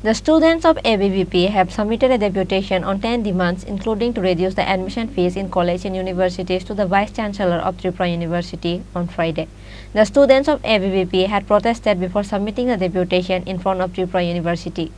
The students of ABVP have submitted a deputation on 10 demands, including to reduce the admission fees in college and universities, to the Vice Chancellor of Tripura University on Friday. The students of ABVP had protested before submitting the deputation in front of Tripura University.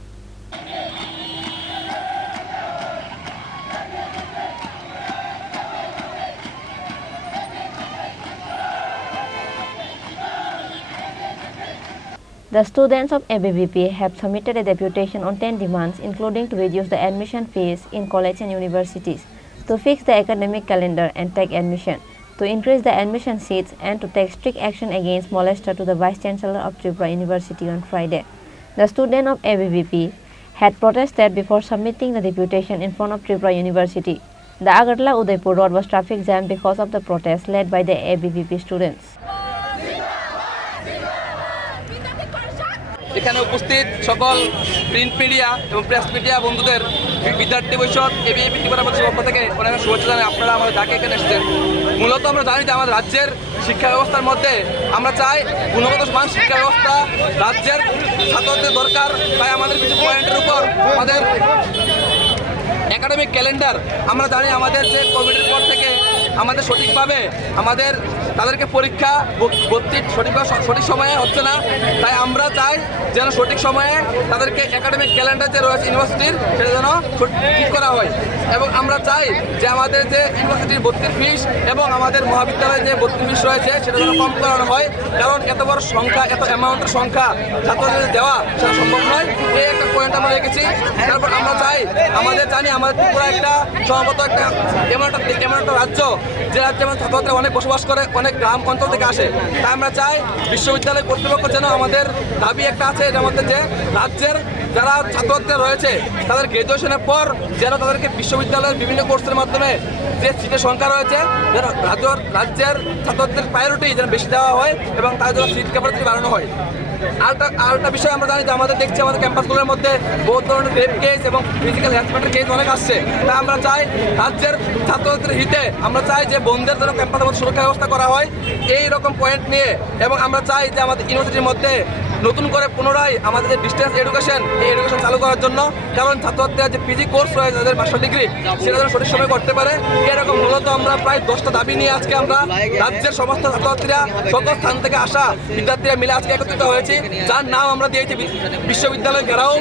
The students of ABVP have submitted a deputation on 10 demands, including to reduce the admission fees in college and universities, to fix the academic calendar and take admission, to increase the admission seats, and to take strict action against molester, to the Vice Chancellor of Tripura University on Friday. The students of ABVP had protested before submitting the deputation in front of Tripura University. The Agartala-Udaipur road was traffic jammed because of the protest led by the ABVP students. এখানে উপস্থিত সকল print media এবং press media বন্ধুদের বিদ্যার্থী পরিষদ ABVP Tripura প্রদেশের পক্ষ থেকে অনেক শুভেচ্ছা জানাই। আপনারা আমাদের ডাকে এখানে এসেছেন। মূলত আমরা জানি যে আমাদের রাজ্যের শিক্ষা ব্যবস্থার মধ্যে আমরা চাই গুণগত মান শিক্ষা ব্যবস্থা রাজ্যের ছাত্রদের দরকার। তাই আমাদের কিছু পয়েন্টের উপর আমাদের একাডেমিক ক্যালেন্ডার আমরা জানি আমাদের যে কোভিডের পর থেকে আমাদের সঠিকভাবে আমাদের তাদেরকে পরীক্ষা ভর্তি সঠিক সময়ে হচ্ছে না। তাই আমরা চাই যেন সঠিক সময়ে তাদেরকে একাডেমিক ক্যালেন্ডার যে রয়েছে ইউনিভার্সিটির সেটা যেন ঠিক করা হয়। এবং আমরা চাই যে আমাদের যে ইউনিভার্সিটির ভর্তির ফিস এবং আমাদের মহাবিদ্যালয়ে যে ভর্তির ফিস রয়েছে সেটা যেন কম করানো হয়, কারণ এত বড় সংখ্যা এত অ্যামাউন্টের সংখ্যা ছাত্রদের দেওয়া সেটা সম্ভব নয়। এই একটা পয়েন্ট আমরা রেখেছি। তারপর আমরা চাই আমাদের জানি আমাদের ত্রিপুরা একটা সম্ভবত একটা এমন একটা রাজ্য যে রাজ্যে আমাদের ছাত্রছাত্রীরা অনেক বসবাস করে, অনেক গ্রাম অঞ্চল থেকে আসে। তাই আমরা চাই বিশ্ববিদ্যালয় কর্তৃপক্ষ যেন আমাদের দাবি একটা আছে এটার মধ্যে যে রাজ্যের যারা ছাত্রছাত্রীরা রয়েছে তাদের গ্র্যাজুয়েশনের পর যেন তাদেরকে বিশ্ববিদ্যালয়ের বিভিন্ন কোর্সের মাধ্যমে যে সিটের সংখ্যা রয়েছে যেন রাজ্যের ছাত্রছাত্রীদের প্রায়োরিটি যেন বেশি দেওয়া হয় এবং তাদের জন্য সিট ক্যাপাসিটি বাড়ানো হয়। আরেকটা বিষয় আমরা জানি যে আমাদের দেখছি আমাদের ক্যাম্পাসগুলোর মধ্যে বহু ধরনের রেপ কেস এবং ফিজিক্যাল হ্যারাসমেন্টের কেস অনেক আসছে। তাই আমরা চাই রাজ্যের ছাত্রছাত্রীদের হিতে আমরা চাই যে বন্ধের যেন ক্যাম্পাসের মধ্যে সুরক্ষা ব্যবস্থা করা হয় এই রকম পয়েন্ট নিয়ে। এবং আমরা চাই যে আমাদের ইউনিভার্সিটির মধ্যে নতুন করে পুনরায় আমাদের যে ডিস্টেন্স এডুকেশন এই এডুকেশন চালু করার জন্য, কারণ ছাত্রছাত্রীরা যে পিজি কোর্স রয়েছে তাদের মাস্টার ডিগ্রি সেটা যেন সঠিক সময় করতে পারে। এরকম মূলত আমরা প্রায় 10টা দাবি নিয়ে আজকে আমরা রাজ্যের সমস্ত ছাত্রছাত্রীরা সকল স্থান থেকে আসা বিদ্যার্থীরা মিলে আজকে একত্রিত হয়েছি, যার নাম আমরা দিয়েছি বিশ্ববিদ্যালয় ঘেরাও।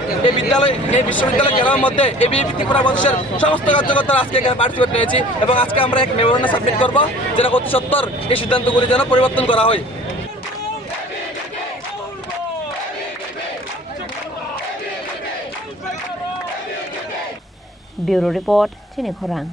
এই বিশ্ববিদ্যালয় ঘেরাওর মধ্যে এবিভিপি ত্রিপুরা প্রদেশের সমস্ত কার্যকর্তারা আজকে এখানে পার্টিসিপেট নিয়েছি এবং আজকে আমরা এক মেমোরেন্ডাম সাবমিট করবো যেন অতি সত্বর এই সিদ্ধান্তগুলি যেন পরিবর্তন করা হয়। Bureau Report, Chini Khorang.